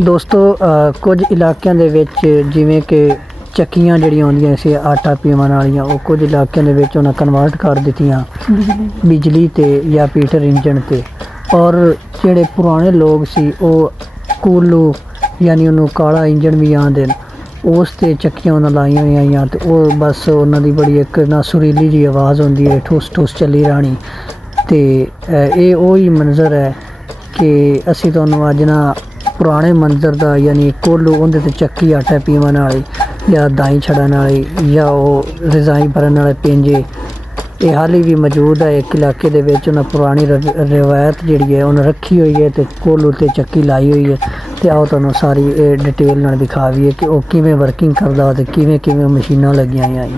ਦੋਸਤੋ ਕੁਝ ਇਲਾਕਿਆਂ ਦੇ ਵਿੱਚ ਜਿਵੇਂ ਕਿ ਚੱਕੀਆਂ ਜਿਹੜੀਆਂ ਆਉਂਦੀਆਂ ਸੀ ਆਟਾ ਪੀਵਣ ਵਾਲੀਆਂ, ਉਹ ਕੁਝ ਇਲਾਕਿਆਂ ਦੇ ਵਿੱਚ ਉਹਨਾਂ ਕਨਵਰਟ ਕਰ ਦਿੱਤੀਆਂ ਬਿਜਲੀ ਤੇ ਜਾਂ ਪੀਟਰ ਇੰਜਣ ਤੇ। ਔਰ ਜਿਹੜੇ ਪੁਰਾਣੇ ਲੋਕ ਸੀ ਉਹ ਕੂਲੂ ਯਾਨੀ ਉਹਨੂੰ ਕਾਲਾ ਇੰਜਣ ਵੀ ਆਂਦੇ ਨੇ, ਉਸ ਤੇ ਚੱਕੀਆਂ ਉਹਨਾਂ ਲਾਈਆਂ ਹੋਈਆਂ ਤੇ ਉਹ ਬਸ ਉਹਨਾਂ ਦੀ ਬੜੀ ਇੱਕ ਨਾ ਸੁਰੀਲੀ ਜਿਹੀ ਆਵਾਜ਼ ਹੁੰਦੀ ਹੈ, ਠੁਸ ਠੁਸ ਚੱਲੀ ਰਹਿਣੀ। ਤੇ ਇਹ ਉਹੀ ਮੰਜ਼ਰ ਹੈ ਕਿ ਅਸੀਂ ਤੁਹਾਨੂੰ ਅੱਜ ਨਾ ਪੁਰਾਣੇ ਮੰਜ਼ਰ ਦਾ ਯਾਨੀ ਕੋਲੂ ਉਹਦੇ ਤੇ ਚੱਕੀ ਆਟਾ ਪੀਵਣ ਵਾਲੀ ਜਾਂ ਦਾਈ ਛੜਨ ਵਾਲੀ ਜਾਂ ਉਹ ਰਜ਼ਾਈ ਭਰਨ ਵਾਲੇ ਪਿੰਜੇ, ਇਹ ਹਾਲੇ ਵੀ ਮੌਜੂਦ ਹੈ ਇੱਕ ਇਲਾਕੇ ਦੇ ਵਿੱਚ। ਉਹਨਾਂ ਪੁਰਾਣੀ ਰਵਾਇਤ ਜਿਹੜੀ ਹੈ ਉਹਨੇ ਰੱਖੀ ਹੋਈ ਹੈ ਤੇ ਕੋਲੂ ਤੇ ਚੱਕੀ ਲਾਈ ਹੋਈ ਹੈ। ਤੇ ਆਓ ਤੁਹਾਨੂੰ ਸਾਰੀ ਇਹ ਡਿਟੇਲ ਨਾਲ ਦਿਖਾਵੀਏ ਕਿ ਉਹ ਕਿਵੇਂ ਵਰਕਿੰਗ ਕਰਦਾ ਤੇ ਕਿਵੇਂ ਕਿਵੇਂ ਮਸ਼ੀਨਾਂ ਲੱਗੀਆਂ ਹੋਈਆਂ।